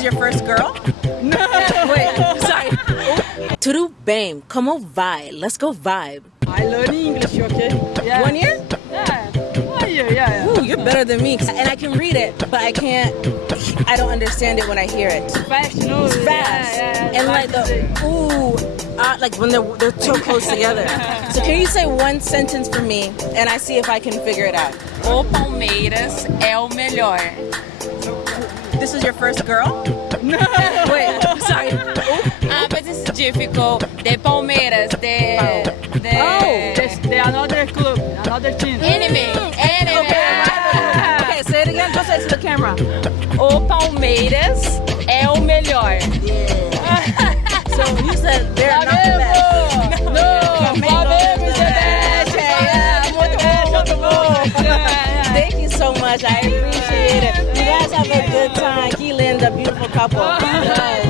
is your first girl? No. Wait, sorry. Tudo bem, como vai? Let's go vibe. I learn English, okay? Yeah. 1 year? Yeah. 1 year, yeah. Ooh, you're better than me. And I can read it, but I don't understand it when I hear it. Fast, no? It's fast. And like like when they're so close together. So can you say one sentence for me and I see if I can figure it out? O Palmeiras é o melhor. This is your first girl? No. Wait, sorry. But it's difficult. The Palmeiras, the The another club, another team. enemy. Okay, say it again. Go say it to the camera. O Palmeiras é o melhor. So you said they're not the best. No, Flamengo is the best. Muito bom. Thank you so much. I appreciate it. You guys have a good time. Que linda, beautiful couple. Yes.